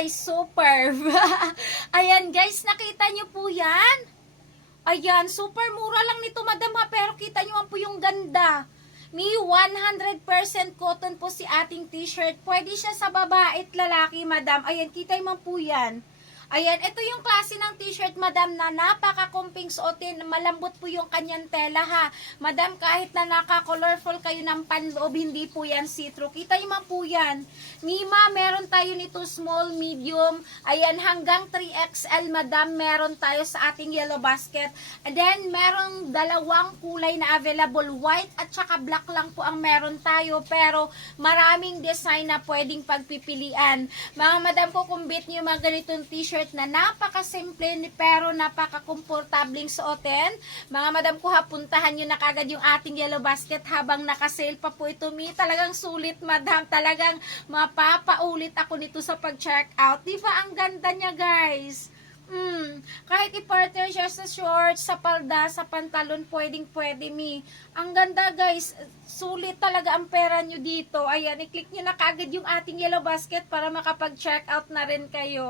guys, superb. Ayan guys, nakita nyo po yan? Ayan, super mura lang nito madam ha, pero kita nyo po yung ganda. May 100% cotton po si ating t-shirt. Pwede siya sa babae at lalaki madam. Ayan, kita nyo po yan. Ayan, ito yung klase ng t-shirt, madam, na napaka-kumping suotin. Malambot po yung kanyang tela, ha. Madam, kahit na naka-colorful kayo ng panloob, hindi po yan see-through. Kita nyo man po yan. Mima, meron tayo nito small, medium. Ayan, hanggang 3XL, madam, meron tayo sa ating yellow basket. And then, merong dalawang kulay na available. White at saka black lang po ang meron tayo. Pero, maraming design na pwedeng pagpipilian. Mga madam ko, kung bit nyo mga ganitong t-shirt, na napaka-simple pero napaka-komportabling suotin. Mga madam ko ha, puntahan nyo na kagad yung ating yellow basket habang naka-sale pa po ito. Talagang sulit madam, talagang mapapaulit ako nito sa pag-check out. Diba ang ganda niya guys? Kahit i-partner siya sa shorts, sa palda, sa pantalon, pwedeng-pwede mi. Ang ganda guys, sulit talaga ang pera nyo dito. Ayan, i-click nyo na kagad yung ating yellow basket para makapag-check out na rin kayo.